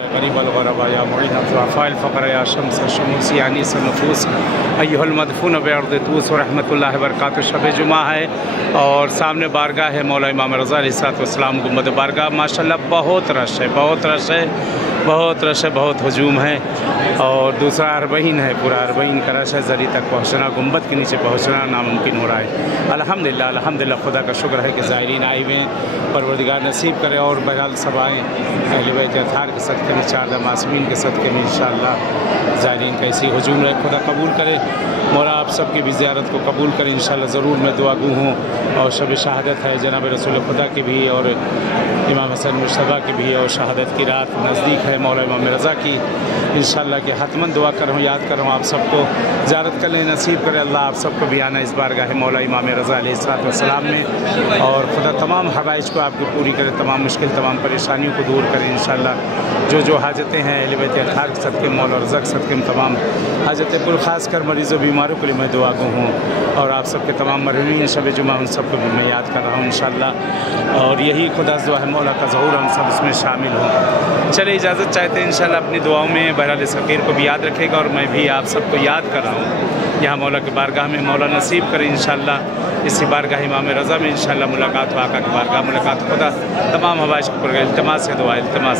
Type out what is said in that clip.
غریب الغرباء یا معین الضعفاء الفقراء یا شمس الشموس یا انیس النفوس ایھا المدفون بارض طوس ورحمۃ اللہ وبرکاتہ۔ شب جمعہ ہے اور سامنے بارگاہ ہے مولا امام رضا علیہ السلام گنبد بارگاہ۔ ماشاءاللہ بہت رش ہے، بہت رش ہے، بہت رش ہے، بہت ہجوم ہے۔ اور دوسرا اربعین ہے، پورا اربعین کا رش ہے، زری تک پہنچنا، گنبد کے نیچے پہنچنا ناممکن ہو رہا ہے۔ الحمدللہ الحمدللہ خدا کا شکر ہے کہ زائرین آئے ہوئے ہیں، پروردگار نصیب کرے اور بہرحال سب آئیں اہل بیت اطہار کے صدقے میں، چاردہ معصومین کے صدقے میں انشاءاللہ زائرین کا اسی ہجوم رہے، خدا قبول کرے۔ مولا آپ سب کی بھی زیارت کو قبول کریں انشاءاللہ۔ ضرور میں دعا گو ہوں اور شب شہادت ہے جناب رسول خدا کی بھی اور امام حسن مجتبیٰ کی بھی، اور شہادت کی رات نزدیک ہے مولا امام رضا کی انشاءاللہ کہ حتماً دعا کروں، یاد کروں آپ سب کو زیارت کرنے نصیب کرے اللہ آپ سب کو بھی آنا اس بارگاہ مولا امام رضا علیہ السلام میں، اور خدا تمام حوائج کو آپ کی پوری کرے، تمام مشکل تمام پریشانیوں کو دور کرے انشاءاللہ۔ جو حاجتیں ہیں اہل بیت اطہار کے صدقے مولا رضا کے صدقے میں تمام حاجتیں پر، خاص کر مریض و بیماروں کے لیے میں دعا گو ہوں، اور آپ سب کے تمام مرحومین شب جمعہ ان سب کو بھی میں یاد کر رہا ہوں انشاءاللہ، اور یہی خدا سے دعا ہے مولا کا ظہور ہم سب اس میں شامل ہوں۔ چلے اجازت چاہتے ہیں انشاءاللہ اپنی دعاؤں میں، بہرحال اس فقیر کو بھی یاد رکھے گا، اور میں بھی آپ سب کو یاد کر رہا ہوں یہاں مولا کی بارگاہ میں۔ مولا نصیب کرے انشاءاللہ اسی بارگاہ امام رضا میں انشاءاللہ ملاقات ہو، آقا کی بارگاہ ملاقات، خدا تمام حوائج کو پر التماس ہے، دعا التماس